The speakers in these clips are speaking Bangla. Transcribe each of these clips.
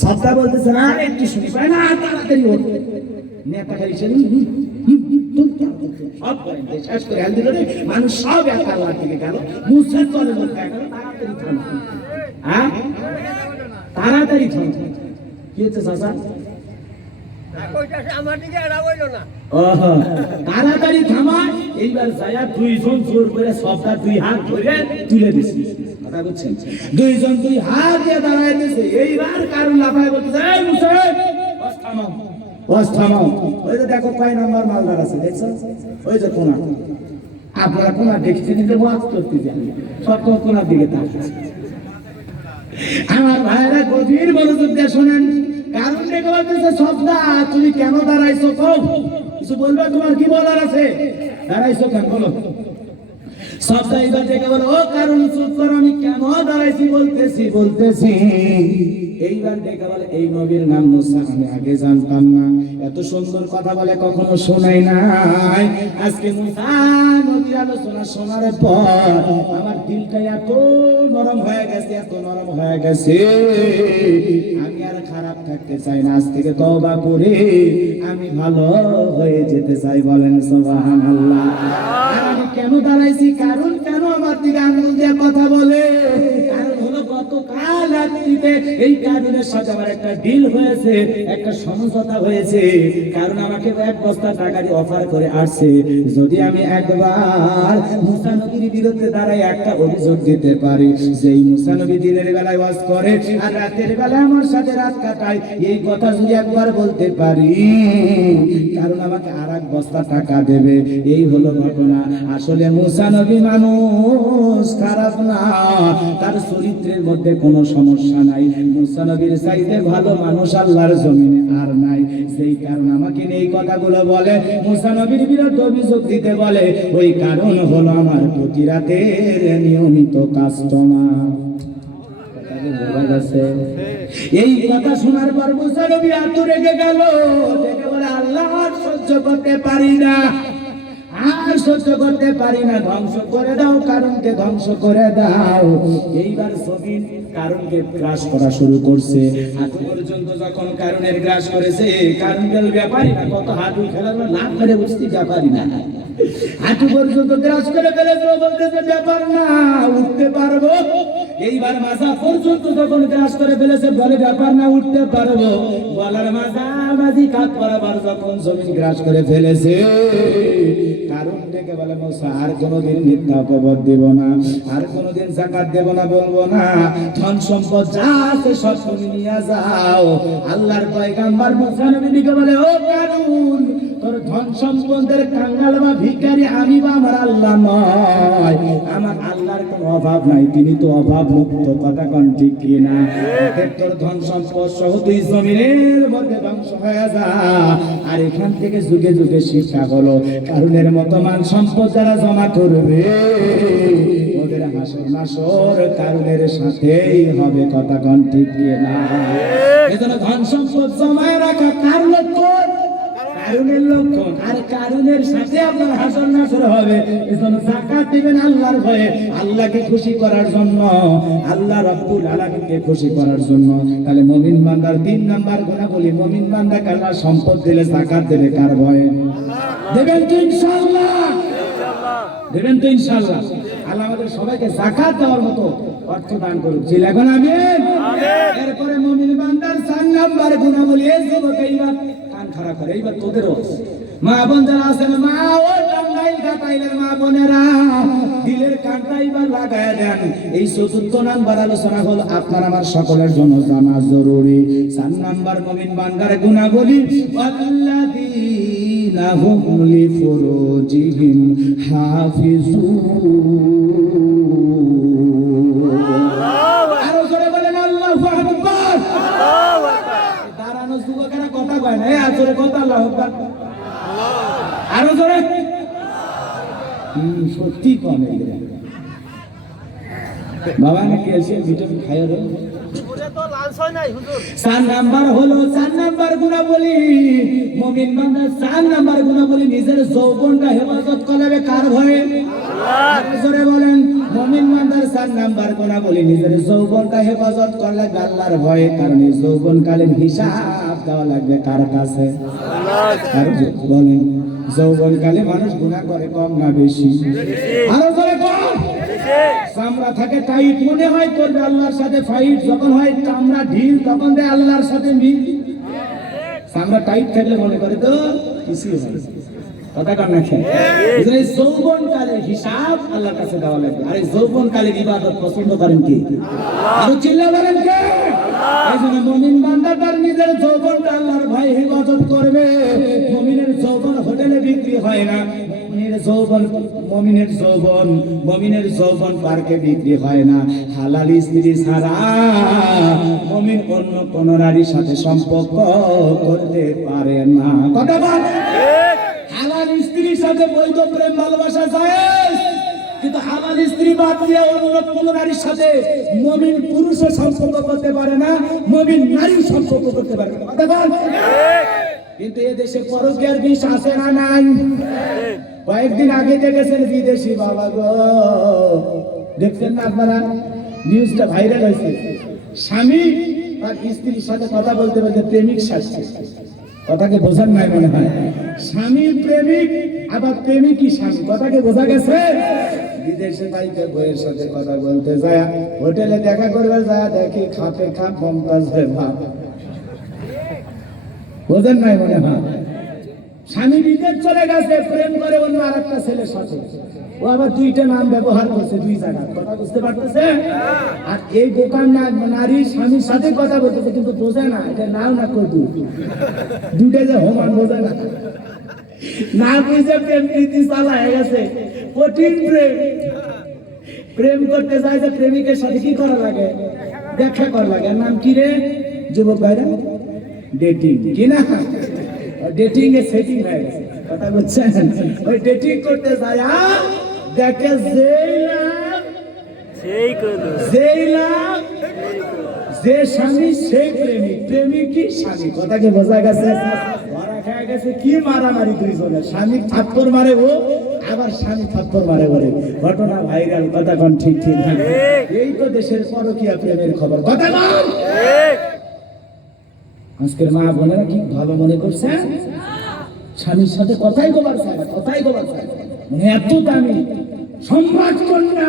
সবটা বলতেছে না একটু শুনি পায় না তাড়াতাড়ি ওঠ নেতা খালি শেষ করে দিল রে মানুষ সব এক আল্লাহর দিকে গেল মুসলিম দলের লোক গেল তাড়াতাড়ি থাম হ্যাঁ তাড়াতাড়ি থাম কি হচ্ছে চাচা তাড়াতাড়ি থামা এইবার যায়া দুইজন জোর করে সবটা দুই হাত ধরে তুলে দিছি কথা বুঝছেন দুইজন দুই হাত দিয়ে দাঁড়ায় দিছে এইবার কারণ লাফায় বলতেছে এই মুসলিম বস থামাও ওই যে দেখো কয় নম্বর মালদার আছে দেখছো ওই যে কোনা আপনারা কোনা দেখতে দিতে ওয়াজ করতে যান সব কোনার দিকে তাকাচ্ছে আমার ভাইরা গভীর মনোযোগ দিয়ে শুনেন কারণ দেখে বলতেছে সবদা তুমি কেন দাঁড়াইছো কও কিছু বলবে তোমার কি বলার আছে দাঁড়াইছো কেন বলো সবদা এবার দেখে বলো ও কারণ চুপ করো আমি কেন দাঁড়াইছি বলতেছি এইবার দেখে বলে এই নবীর নাম মুসা আমি আগে জানতাম না এত সুন্দর কথা বলে কখনো শোনাই নাই আজকে মুসা নবীর আলোচনা শোনার পর আমার দিলটা এত নরম হয়ে গেছে আমি আর খারাপ থাকতে চাই না আজ থেকে তওবা করে আমি ভালো হয়ে যেতে চাই বলেন সুবহানাল্লাহ আমি কেন দাঁড়াইছি কারণ কেন আমার দিকে আঙুল দিয়ে কথা বলে কারণ হলো গতকাল রাত্রিতে এই কারণের সাথে আমার একটা ডিল হয়েছে একটা সমঝোতা হয়েছে কারণ আমাকে এক বস্তা টাকা দিয়ে অফার করে আসছে যদি আমি একবার মুসা নবীর বিরুদ্ধে দাঁড়াই একটা অভিযোগ দিতে পারি যেই মুসা নবী দিনের বেলায় ওয়াজ করে আর রাতের বেলায় আমার সাথে রাত কাটায় এই কথা যদি একবার বলতে পারি কারণ আমাকে আরেক বস্তা টাকা দেবে এই হলো ঘটনা আসলে মুসা নবী মানুষ খারাপ না তার চরিত্রের মধ্যে কোনো সমস্যা নাই মুসা নবীর চাইতে ভালো মানুষ আল্লাহর জমিনে আর নাই সেই কারণ আমাকে এই কথাগুলো বলে মুসা নবীর বিরুদ্ধে অভিযোগ দিতে বলে ওই কারণ হলো আমার প্রতি রাতের নিয়মিত কাস্টমার এই কথা শোনার পর মুসা নবী এত রেগে গেল দেখে বলে আল্লাহ আর সহ্য করতে পারি না ধ্বংস করে দাও কারণকে ধ্বংস করে দাও এইবার জমিন কারণকে গ্রাস করা শুরু করছে হাঁটু পর্যন্ত যখন কারণের গ্রাস করেছে কারণ গেল ব্যাপারই না কত হাঁটু খেলার লাভ করে বুঝতে ব্যাপারই না হাঁটু পর্যন্ত গ্রাস করে ফেলেছিল বলতেছে ব্যাপার না উঠতে পারবো এইবার মাথা পর্যন্ত যখন গ্রাস করে ফেলেছে বলে ব্যাপার না উঠতে পারবো বলার মাঝামাঝি কাত বরাবর যখন জমিন গ্রাস করে ফেলেছে কারণ থেকে বলে মুসা আর কোনোদিন মিথ্যা অপবাদ দেব না আর কোনোদিন যাকাত দেব না বলবো না ধন সম্পদ যা আছে সব তুমি নিয়ে যাও আল্লাহর পয়গম্বর মুসা নবীকে বলে ও কারুন তোর ধন সম্পদের কাঙ্গাল বা ভিখারি আমি বা আমার আল্লাহ নয় আমার আল্লাহর কোনো অভাব নাই তিনি তো অভাব মুক্ত কথা কোন ঠিক কিনা তোর ধন সম্পদ সহ তুই জমিনের মধ্যে ধ্বংস হয়ে যা আর এখান থেকে যুগে যুগে শিক্ষা হলো কারণের মতো মান সম্পদ যারা জমা করবে ওদের হাসর নাসর কারণের সাথেই হবে কথা কোন ঠিক কিনা এজন্য ধন সম্পদ জমায় রাখা কার লক্ষণ কারণের লক্ষণ আর কারণের সাথে আপনার হাসর নাসর হবে এজন্য যাকাত দিবেন আল্লাহর ভয়ে আল্লাহকে খুশি করার জন্য আল্লাহ রাব্বুল আলামিনকে খুশি করার জন্য তাহলে মুমিন বান্দার 3 নাম্বার গুণাবলী মুমিন বান্দাকে আল্লাহ সম্পদ দিলে যাকাত দেবে কার ভয়ে দেবেন তো ইনশাআল্লাহ দেবেন তো ইনশাআল্লাহ আল্লাহ আমাদের সবাইকে যাকাত দেওয়ার মতো অর্থ দান করুন জি লাগুন আমিন এরপরে মুমিন বান্দার 4 নাম্বার গুণাবলী এই যুবক এইবার কান খাড়া করে এইবার তোদেরও মা বোন যারা আছেন মা ও টাঙ্গাইল কাটাইলের মা বোনেরা দিলের কানটা এবার লাগায় দেন এই 4th নাম্বার আলোচনা হলো আপনার আমার সকলের জন্য জানা জরুরি 4 নাম্বার মুমিন বান্দার গুণাবলী ওয়াল্লাযীনা হুম লিফুরুজিহিম হাফিজুন আরো জোরে বলেন আল্লাহু আকবার আল্লাহু আকবার দাঁড়ানো যুবকেরা কথা কয় না এই আজরে কথা আল্লাহু আকবার আরো জোরে সত্যি কমে বাবা নাকি এসে ভিটামিন খাইও রে তো লাঞ্চ হয় নাই হুজুর 4 নাম্বার হলো 4 নাম্বার গুণাবলী মুমিন বান্দা 4 নাম্বার গুণাবলী নিজের যৌবনটা হেফাজত করবে কার ভয়ে আল্লাহ জোরে বলেন মুমিন বান্দার 4 নাম্বার কোনা বলি নিজের যৌবনটা হেফাজত করলে আল্লাহর ভয়ে, কারণ এই যৌবনকালীন হিসাব দেওয়া লাগবে কার কাছে? আর বলেন যৌবনকালে মানুষ গুনাহ করে কম না বেশি? আরো জোরে কম। চামড়া থাকে টাইট, মনে হয় করবে আল্লাহর সাথে ফাইট, যখন হয় চামড়া ঢিল তখন দেয় আল্লাহর সাথে মিল। চামড়া টাইট থাকলে মনে করে তো কিছুই হয় কথা কার না খেয়ে। এই যৌবনকালের হিসাব আল্লাহর কাছে দেওয়া লাগবে। আর এই যৌবনকালের ইবাদত পছন্দ করেন কি? আরো চিল্লা বলেন কে? এই জন্য মুমিন বান্দা তার নিজের যৌবনটা আল্লাহর ভয়ে হিফাজত করবে। মুমিনের যৌবন হোটেলে বিক্রি হয় না, মুমিনের যৌবন পার্কে বিক্রি হয় না। হালাল স্ত্রী ছাড়া মুমিন অন্য কোন নারীর সাথে সম্পর্ক করতে পারে না। কথা বল। হালাল স্ত্রীর সাথে বৈধ প্রেম ভালোবাসা যায়, কিন্তু হালাল স্ত্রী বাদ দিয়ে অন্য কোন নারীর সাথে মুমিন পুরুষও সম্পর্ক করতে পারে না, মুমিন নারী সম্পর্ক করতে পারে না। কথা বল। কিন্তু এ দেশে পরকীয়ার বিষ আছে না নাই? কয়েকদিন আগে দেখেছেন বিদেশি বাবা গো, দেখছেন না আপনারা? নিউজটা ভাইরাল হয়েছে। স্বামী তার স্ত্রীর সাথে কথা বলতে বলতে প্রেমিক সাজছে। কথাকে বোঝার নাই মনে হয়? স্বামী প্রেমিক, আবার প্রেমিকই স্বামী। কথাকে বোঝা গেছে? বিদেশে বাইকে বইয়ের সাথে কথা বলতে যায়, হোটেলে দেখা করবে যায়, দেখি খাপে খাপ মমতাজ ভাব। বোঝেন নাই মনে হয়? স্বামী বিদেশ চলে গেছে, প্রেম করে অন্য আরেকটা ছেলের সাথে, ও আবার 2টা নাম ব্যবহার করছে 2 জায়গায়। কথা বুঝতে পারতেছে? আর এই দোকান নারী স্বামীর সাথে কথা বলতেছে, কিন্তু বোঝে না এটা নাও না কদু, 2টা যে সমান বোঝে না। না বুঝে প্রেম প্রীতি চালা হয়ে গেছে, কঠিন প্রেম করতে যায় যে প্রেমিকের সাথে কি করা লাগে? দেখা করা লাগে। নাম কি রে যুবক ভাইরা? ডেটিং। কি না? ডেটিং এ সেটিং হয়ে গেছে। কথা বুঝছেন? ওই ডেটিং করতে যায়, দেখে যে স্বামী সেই প্রেমিক, প্রেমিকই স্বামী। কথাকে বোঝা গেছে? ধরা খেয়ে গেছে কি মারামারি দুইজনে, স্বামী থাপ্পড় মারে ও, আবার স্বামী থাপ্পড় মারে ওরে। ঘটনা ভাইরাল। কথা কোন ঠিক ঠিক না? এই তো দেশের পরকীয়া প্রেমের খবর। কথা বল। আজকের মা বোনেরা কি ভালো মনে করছে? স্বামীর সাথে কথাই বলার চায় না, কথাই বলার চায় না। মানে এত দামি সম্রাট কন্যা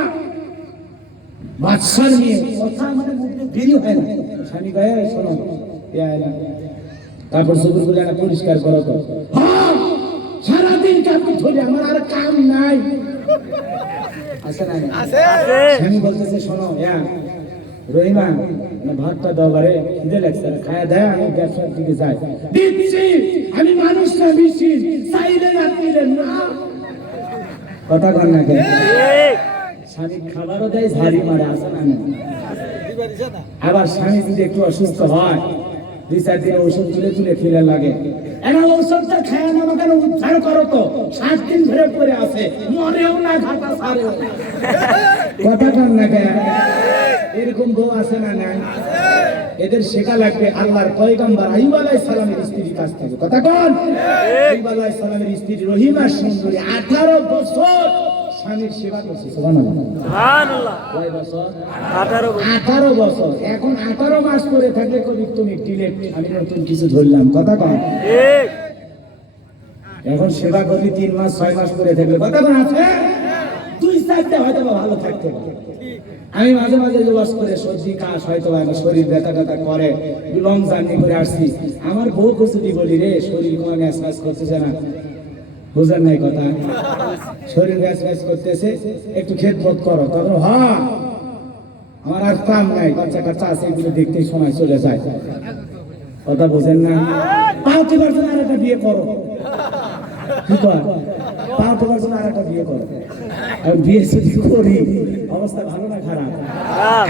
বাদশার নিয়ে কথা মানে মুখে বেরিয়ে হয় না। স্বামী গায়ে শোনো তারপর সবুজ করে একটা পরিষ্কার করো তো। সারাদিন কাপড় ধরে আমার আর কাম নাই। আছে না? স্বামী বলতেছে শোনো রহিমা ভাতটা দাও, বারে খিদে লাগছে, খায়া দেয়, আমি ব্যবসার দিকে যাই। দিচ্ছি, আমি মানুষ না বেশি, চাইলে না দিলেন না। কথা কন না কেন? স্বামী খাবারও দেয়, ঝাড়ি মারে। আসে না? আবার স্বামী যদি একটু অসুস্থ হয়, 2-4 দিন ঔষধ তুলে তুলে খেলে লাগে। ঔষধটা খায় না কেন? উদ্ধার করো তো। 7 দিন ধরে পড়ে আছে, মরেও না, ঘাটা ছাড়েও না। কথা কন না কেন? এরকম বউ আছে না? নাই। এদের শেখা লাগবে আল্লাহর পয়গম্বর আইয়ুব আলাইহিস সালামের স্ত্রীর কাছ থেকে। কথা কোন? আইয়ুব আলাইহিস সালামের স্ত্রী রহিমা সুন্দরী 18 বছর স্বামীর সেবা করছে। সুবহানাল্লাহ, সুবহানাল্লাহ। কয় বছর? 18 বছর। এখন 18 মাস পরে থাকলে কবি তুমি ডিলেট, আমি নতুন কিছু ধরলাম। কথা কোন? ঠিক। এখন সেবা করি 3 মাস 6 মাস পরে থাকলে কথা কোন আছে? 2-4টা হয়তো ভালো থাকতে পারে। আমি মাঝে মাঝে ওয়াজ করে সর্দি কাশ হয়তো শরীর ব্যথা ব্যথা করে, লং জার্নি করে আসছি। আমার বউ যদি বলি রে শরীর কোনো ম্যাচ ম্যাচ করতেছে না, বুঝার নাই কথা, শরীর ম্যাচ ম্যাচ করতেছে, একটু খেদমত করো, তখন হ্যাঁ আমার আর কাম নাই, বাচ্চা কাচ্চা আছে, এগুলো দেখতেই সময় চলে যায়। কথা বোঝেন না? পাও তোমার জন্য আর একটা বিয়ে করো। কি কর? পাও তোমার জন্য আর একটা বিয়ে করো। বিয়ে যদি করি অবস্থা ভালো না খারাপ?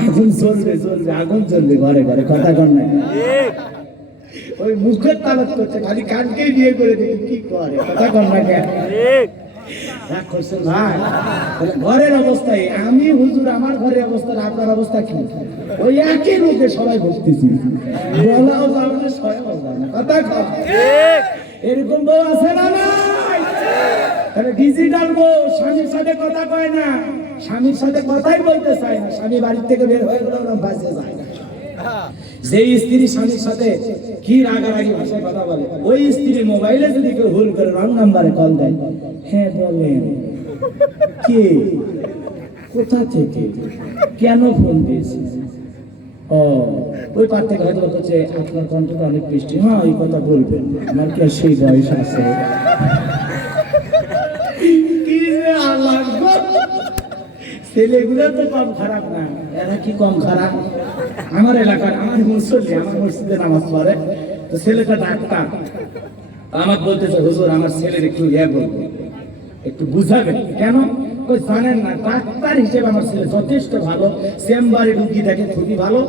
আগুন জ্বলবে, আগুন জ্বলবে ঘরে ঘরে। কথা কর না? ওই মুখের তালাত করছে, খালি কানকেই বিয়ে করে দিবি, কি করে? কথা কর না কেন? রাগ করছেন ভাই? ঘরের অবস্থায় আমি হুজুর, আমার ঘরের অবস্থা আপনার অবস্থা কি? ওই একই রূপে সবাই ভুগতেছি, বলাও যাবে না, সবাই যাবে না। কথা কর। এরকম বউ আছে না? নাই। ডিজিটাল বউ স্বামীর সাথে কথা কয় না, স্বামীর সাথে কথাই বলতে চায় না, স্বামী বাড়ির থেকে বের হয়ে গেল না, বাসে যায় না। যে স্ত্রী স্বামীর সাথে কি রাগারাগি ভাষায় কথা বলে, ওই স্ত্রী মোবাইলে যদি কেউ ভুল করে রং নাম্বারে কল দেয়, হ্যাঁ বলেন কে, কোথা থেকে, কেন ফোন দিয়েছে, ও ওই পার থেকে হয়তো বলছে আপনার কণ্ঠটা অনেক মিষ্টি, হ্যাঁ এই কথা বলবেন, আমার কি আর সেই বয়স আছে? কি যে আল্লাহ, ছেলেগুলো তো কম খারাপ না, এরা কি কম খারাপ? আমার এলাকার আমার মুসল্লি, আমার মসজিদে নামাজ পড়ে, তো ছেলেটা ডাক্তার, আমার বলতেছে হুজুর আমার ছেলের একটু বলবো, একটু বুঝাবেন। কেন? ওই জানেন না, ডাক্তার হিসেবে আমার ছেলে যথেষ্ট ভালো, চেম্বারে রুগী দেখে খুবই ভালো,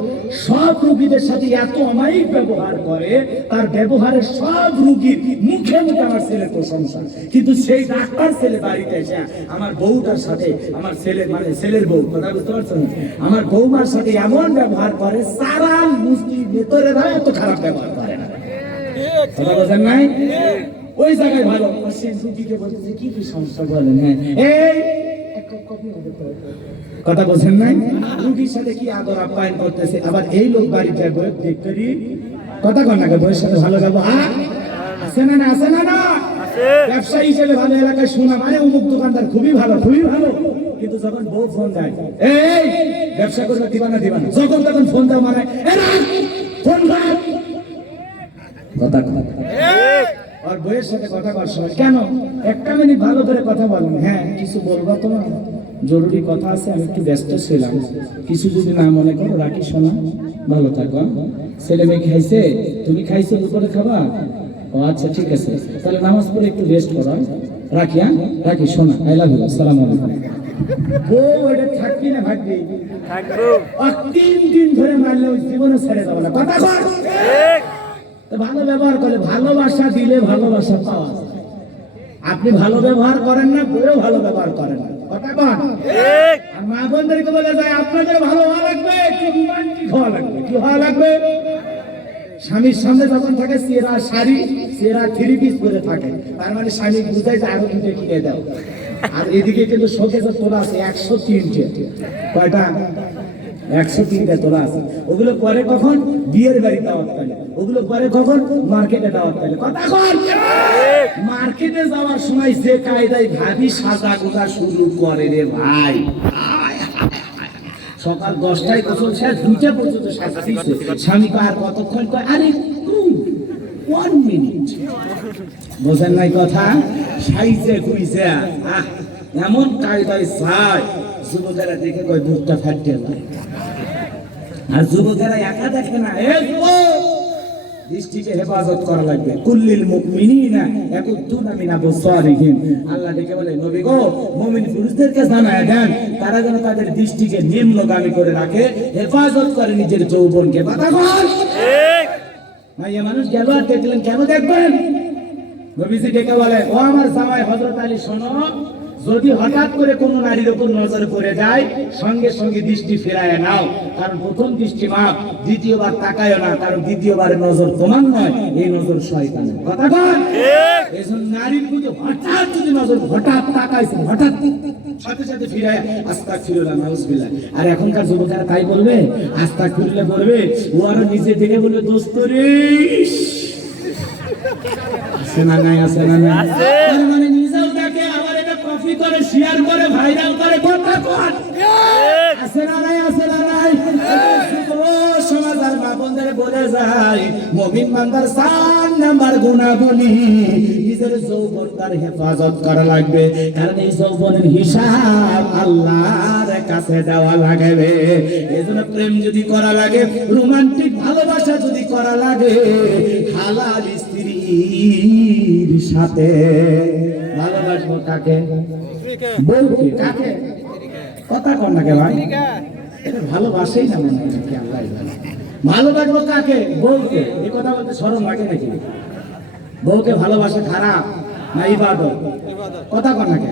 সব রুগীদের সাথে এত অমায়িক ব্যবহার করে, তার ব্যবহারে সব রুগীর মুখে মুখে আমার ছেলের প্রশংসা। কিন্তু সেই ডাক্তার ছেলে বাড়িতে এসে আমার বউটার সাথে, আমার ছেলে মানে ছেলের বউ, কথা বুঝতে পারছেন, আমার বউমার সাথে এমন ব্যবহার করে, সারা মুসলিম ভেতরেরা এত খারাপ ব্যবহার করে না। কথা বোঝেন নাই? ওই জায়গায় ভালো, সে রুগীকে বলতেছে কি কি সমস্যা বলেন, হ্যাঁ এই কথা বোঝেন নাই, রুগীর সাথে কি আদর আপ্যায়ন করতেছে। আবার এই লোক বাড়িতে দেখতে কথা কন না, বউয়ের সাথে ভালো ব্যবহার আছে না, না আছে না, না ব্যবসায়ী হিসেবে ভালো, এলাকায় শোনা মানে অমুক দোকানদার খুবই ভালো, খুবই ভালো। কিন্তু যখন বউ ফোন দেয়, এই ব্যবসা করবে দিবা না, দিবা না, যখন তখন ফোন দাও মানে ফোন কথা আর বউয়ের সাথে কথা বলার সময় কেন একটা মিনিট ভালো করে কথা বলুন, হ্যাঁ কিছু বলবো তোমার, জরুরি কথা আছে, আমি একটু ব্যস্ত ছিলাম, কিছু যদি না মনে করো রাখি, শোনা ভালো থাকো। ছেলে মেয়ে খাইছে, তুমি খাইছো, দুপুরে খাবা, ও আচ্ছা ঠিক আছে, তাহলে নামাজ পড়ে একটু রেস্ট করো, রাখি, হ্যাঁ রাখি, শোনা, আই লাভ ইউ, আসসালামু আলাইকুম। বউ এটা থাকবি না ভাববি, থাকবো, 3 দিন ধরে মারলে ওই জীবনে ছেড়ে যাবে না, কথা বল। ভালো ব্যবহার করে, ভালোবাসা দিলে ভালোবাসা পাওয়া যায়। আপনি ভালো ব্যবহার করেন না, বউও ভালো ব্যবহার করেন না, কথা বল। আর মা বোনদেরকে বলে যায় আপনাদের ভালো হওয়া লাগবে, একটু রোমান্টিক হওয়া লাগবে। কি হওয়া লাগবে? স্বামীর সামনে যখন থাকে সেরা শাড়ি, সেরা 3 পিস পরে থাকে, তার মানে স্বামী বুঝায় যে আরো 2টা কিনে দাও। আর এদিকে কিন্তু শোকেজে তোলা আছে 103টে, কয়টা? 103টা তোলা আছে। ওগুলো পরে কখন? বিয়ের বাড়ি দাওয়াত পাইলে, ওগুলো পরে কখন? মার্কেটে দাওয়াত পাইলে। কথা কন, মার্কেটে যাওয়ার সময় যে কায়দায় ভাবি সাজা গোজা শুরু করে রে ভাই, সকাল 10টায় গোসল শেষ, 2টা পর্যন্ত সাজা দিচ্ছে, স্বামী আর কতক্ষণ কয়, আরে 1 মিনিট, বোঝেন নাই কথা, সাইজে গুইছে এমন কায়দায় চায়, যুবকেরা দেখে কয় বুকটা ফাটিয়ে যায়। আর যুবকেরা একা দেখে না, দৃষ্টিকে হেফাজত করা লাগবে। কুল্লিল মুমিনিনা ইয়াকুদ্দুনা মিন আবসারিহিম, আল্লাহ ডেকে বলে নবী গো মুমিন পুরুষদেরকে জানায় দেন তারা যেন তাদের দৃষ্টিকে নিম্নগামী করে রাখে, হেফাজত করে নিজের যৌবনকে। কথা বল ঠিক। মাইয়া মানুষ গেল আর দেখলেন, কেন দেখবেন? নবীজি ডেকে বলে ও আমার জামাই হযরত আলী, শোনো, যদি হঠাৎ করে কোনো নারীর উপর নজর পড়ে যায়, সঙ্গে সঙ্গে দৃষ্টি ফেরায় নাও, কারণ প্রথম দৃষ্টি মাপ, দ্বিতীয়বার তাকায়ও না, কারণ দ্বিতীয়বারের নজর তোমার নয়, এই নজর শয়তানের। কথা বল ঠিক। এইজন্য নারীর প্রতি হঠাৎ যদি নজর হঠাৎ তাকাইছে, হঠাৎ সাথে সাথে ফিরায় আস্তাগফিরুল্লাহ, নাউজুবিল্লাহ। আর এখনকার যুবকেরা তাই বলবে, আস্তাগফিরুল্লাহ বলবে, ও আরো নিজে থেকে বলবে দোস্ত রে, আছে না নাই, আছে না নাই, মানে নিজেও দেখে আবার এটা কপি করে শেয়ার করে ভাইরাল করে, কথা বল আছে না নাই, আছে না নাই। ও সমাজ আর মা বোনদের বলে যায়, মুমিন বান্দার 4 নাম্বার গুণাবলী, নিজের যৌবনটার হেফাজত করা লাগবে, কারণ এই যৌবনের হিসাব আল্লাহর কাছে দেওয়া লাগবে। এজন্য প্রেম যদি করা লাগে, রোমান্টিক ভালোবাসা যদি করা লাগে, হালাল স্ত্রীর সাথে ভালোবাসবো কাকে? বউকে। কাকে? কথা কর না কে ভাই, ভালোবাসেই না মনে হয় কি আল্লাহ জানে। ভালোবাসবো কাকে? বউকে। এই কথা বলতে শরম লাগে নাকি? বউকে ভালোবাসা খারাপ না ইবাদত? কথা কর না কে,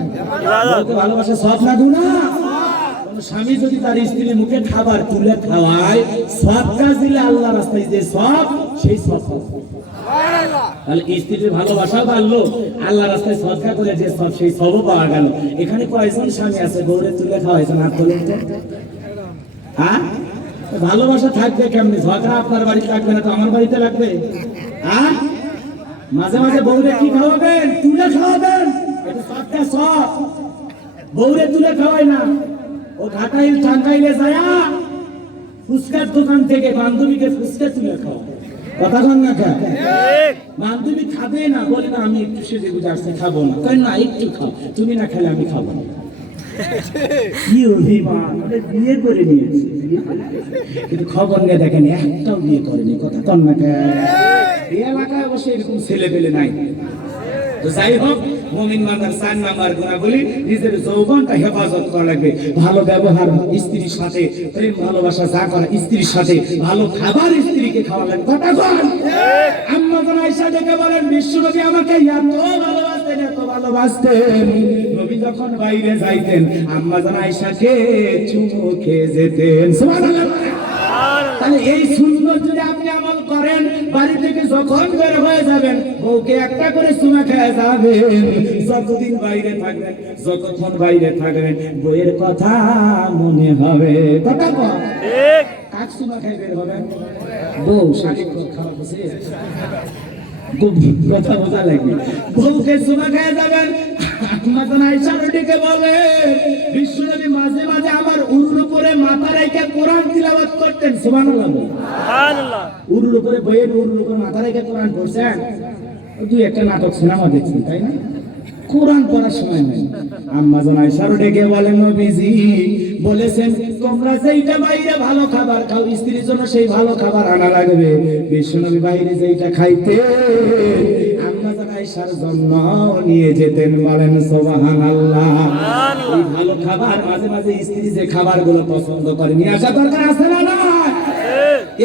বউকে ভালোবাসা সব না গুনাহ? কোন স্বামী যদি তার স্ত্রীর মুখে খাবার তুলে খাওয়ায়, সব কাজ দিলে আল্লাহ রাস্তায় যে সব, সেই সব তাহলে স্ত্রীর ভালোবাসা বাড়লো, আল্লাহ রাস্তায় সদকা করে যে সব, সেই সবও পাওয়া গেল। এখানে কয়জন স্বামী আছে গৌরে তুলে খাওয়াইছেন? হাত তোলেন তো। হ্যাঁ, ভালোবাসা থাকবে কেমনি? ঝগড়া আপনার বাড়িতে লাগবে না তো আমার বাড়িতে লাগবে? হ্যাঁ, মাঝে মাঝে বউরে কি খাওয়াবেন? তুলে খাওয়াবেন, এটা সবটা সব। বউরে তুলে খাওয়াই না, ও ঘাটাইল টাঙ্গাইলে যায় ফুচকার দোকান থেকে বান্ধবীকে ফুচকা তুলে খাওয়া। কথা কন না খা, বান্ধবী খাবে না, বলে না আমি একটু সেজে গুজে আসতে খাবো না, কেন না একটু খাও, তুমি না খেলে আমি খাবো না। কি অভিমান, বিয়ে করে নিয়েছে, কিন্তু খবর নিয়ে দেখেন একটাও বিয়ে করেনি। কথা কন না খা, এই এলাকায় অবশ্যই এরকম ছেলে পেলে নাই। তো যাই হোক, মুমিন বান্দার 4 নাম্বার গুণাবলী, নিজের যৌবনটা হেফাজত করা লাগবে। ভালো ব্যবহার স্ত্রীর সাথে, প্রেম ভালোবাসা যা করা স্ত্রীর সাথে, ভালো খাবার স্ত্রীকে খাওয়া লাগবে। কথা বল। আম্মা জান আয়েশা ডেকে বলেন, বিশ্বনবী আমাকে এত ভালোবাসতেন, এত ভালোবাসতেন, নবী যখন বাইরে যাইতেন আম্মা জান আয়েশাকে চুমু খেয়ে যেতেন। সুবহানাল্লাহ। তাহলে এই সুন্নাত যদি আপনি আমল করেন, বাড়ি থেকে যখন বের হয়ে যাবেন বউকে একটা করে চুমা খেয়ে যাবেন। যতদিন বাইরে থাকবেন, যতক্ষণ বাইরে থাকবেন, বউয়ের কথা মনে হবে। কথা বল। ঠিক। কাক চুমা খেয়ে বের হবেন? বউ শাড়ি খারাপ আছে, কথা বোঝা লাগবে। বউকে চুমা খেয়ে যাবেন। বিশ্বনবী মাঝে মাঝে আমার উরুর উপরে মাথা রেখে কোরআন তিলাওয়াত করতেন। সুবহানাল্লাহ। সুবহানাল্লাহ। উরুর উপরে, বইয়ের উরুর উপরে মাথা রেখে কোরআন পড়ছেন? দুই একটা নাটক সিনেমা দেখছেন, তাই না? কোরআন পড়ার সময় নেই। আম্মা জান আয়েশা ডেকে বলেন, নবীজি বলেছেন তোমরা যেইটা বাইরে ভালো খাবার খাও, স্ত্রীর জন্য সেই ভালো খাবার আনা লাগবে। বিশ্বনবী বাইরে যেইটা খাইতে আম্মা জান আয়েশার জন্য নিয়ে যেতেন। বলেন সুবহানাল্লাহ। এই ভালো খাবার মাঝে মাঝে স্ত্রী যে খাবারগুলো পছন্দ করে নিয়ে আসা দরকার আছে না? না।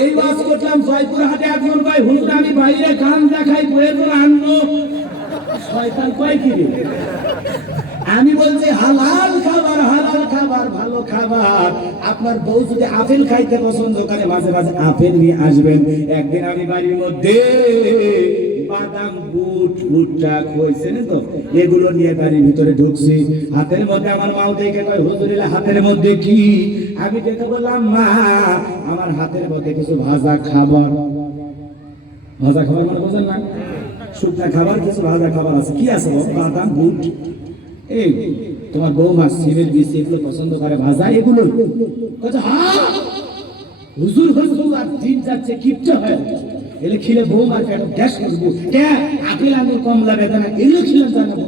এই ওয়াজ করলাম জয়পুরহাটে, একজন কয় হুজুর আমি বাইরে গান দেখাই, প্রয়োজন আনবো। শয়তান কয় কি রে? আমি বলছি হালাল খাবার, হালাল খাবার, ভালো খাবার। আপনার বউ যদি আপেল খাইতে পছন্দ করে, মাঝে মাঝে আপেল নিয়ে আসবেন। একদিন আমি বাড়ির মধ্যে বাদাম, বুট, ভুট্টা খুঁজছেন তো, এগুলো নিয়ে বাড়ির ভিতরে ঢুকছি। হাতের মধ্যে আমার মাও দেখে কয়, হুজুর হাতের মধ্যে কি? আমি দেখে বললাম, মা আমার হাতের মধ্যে কিছু ভাজা খাবার। ভাজা খাবার মানে বোঝেন না? শুকনা খাবার, কিছু ভাজা খাবার আছে। কি আছে? বাদাম, বুট। এই তোমার বউ মাছ, সিমের বীজ, এগুলো পছন্দ করে, ভাজা এগুলো। হুজুর হুজুর আর দিন যাচ্ছে কিপটা হয়, এলে খিলে বউ মার কেন গ্যাস করবো? আপেল, আঙুর, কমলা, বেদানা এগুলো খিলাম জানাবো।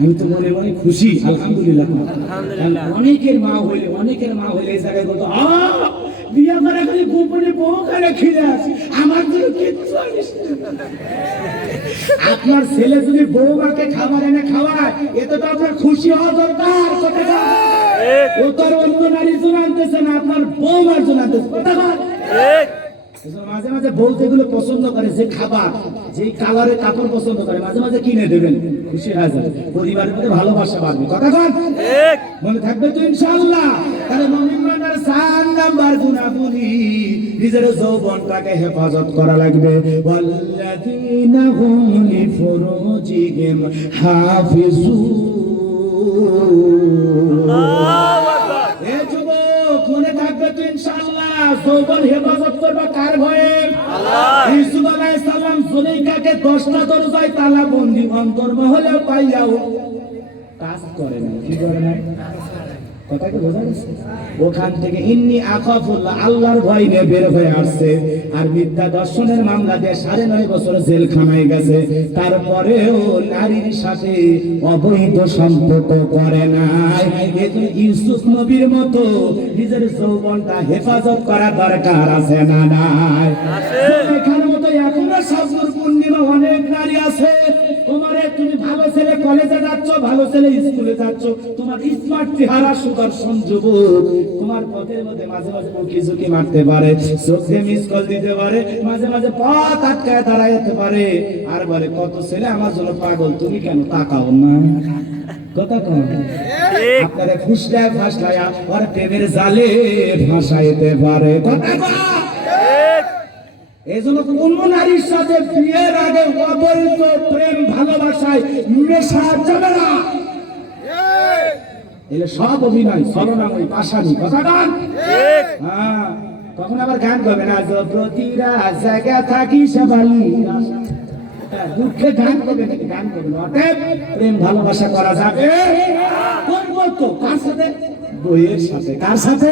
আমি তো মনে মনে খুশি, আলহামদুলিল্লাহ। অনেকের মা হইলে এই জায়গায় বলতো, বিয়ে করে খালি গোপনে বউ করে খিলে আসে, আমার জন্য কিচ্ছু আনিস না। আপনার ছেলে যদি বউমাকে খাবার এনে খাওয়ায়, এতে তো আপনার খুশি হওয়া দরকার। ও তার অন্য নারীর জন্য আনতেছে না, আপনার বউমার জন্য আনতেছে। মাঝে মাঝে বউ যেগুলো পছন্দ করে, যে খাবার, যে কালারের কাপড় পছন্দ করে, মাঝে মাঝে কিনে দেবেন, খুশি হয়ে যাবে, পরিবারের মধ্যে ভালোবাসা বাড়বে। কথা বল। মনে থাকবে তো ইনশাআল্লাহ। তাহলে মুমিন বান্দার 4 নাম্বার গুনাহগুলি, নিজের যৌবনটাকে হেফাজত করা লাগবে। ওয়াল্লাযীনা হুম লিফুরুজিহিম হাফিজুন। এ যুবক মনে থাকবে তো ইনশাআল্লাহ, যৌবন হেফাজত করবে কার ভয়ে? আল্লাহ। ইউসুফ আলাইহিস সালাম জুলাইখাকে 10টা দরজায় তালা বন্দী, অন্তর্মহলে পাইয়াও কাজ করে না। কি করে না? কথা কি বোঝা গেছে? ওখান থেকে ইন্নী আখাফুল্লাহ, আল্লাহর ভয় নিয়ে বের হয়ে আসছে। আর মিথ্যা দর্শনের মামলা দিয়ে 9.5 বছর জেলখানায় গেছে। তারপরেও নারীর সাথে অবৈধ সম্পর্ক করে নাই। এই ইউসুফ নবীর মতো নিজের যৌবনটা হেফাজত করা দরকার আছে না? নাই। এখানের মতো এখনো শাবনুর পূর্ণিমা অনেক নারী আছে। তোমারে, তুমি ভালো ছেলে কলেজে যাচ্ছ, ভালো ছেলে স্কুলে যাচ্ছ, তোমার স্মার্ট চেহারা, সুদর্শন যুবক, তোমার পথের মধ্যে মাঝে মাঝে উকি ঝুঁকি মারতে পারে, চোখে মিস কল দিতে পারে, মাঝে মাঝে পথ আটকায় দাঁড়াইতে পারে, আর বলে কত ছেলে আমার জন্য পাগল, তুমি কেন তাকাও না? কথা কম। আপনারা খুশলায় ফাসলায় আর প্রেমের জালে ভাসাইতে পারে। কথা কয় এজন্য কোন নারীর সাথে বিয়ের আগে অবৈধ প্রেম ভালোবাসায় মেশা যাবে না। এলে সব অভিনয় ছলনাময় পাশানি। কথা গান হ্যাঁ, তখন আবার গান গাবে না, প্রতিরা জায়গা থাকি সেবালি দুঃখে গান করবে নাকি? গান করবে না। অতএব প্রেম ভালোবাসা করা যাবে। করবো তো কার সাথে? বইয়ের সাথে। কার সাথে?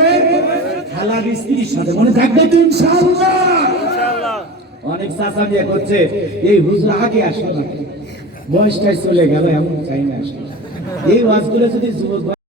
খেলার স্ত্রীর সাথে। মনে থাকবে তো ইনশাআল্লাহ। অনেক চাচা বিয়ে করছে, এই হুজুর আগে আসো না, বয়সটাই চলে গেল, এমন চাই না। এই ওয়াজ করে যদি যুবক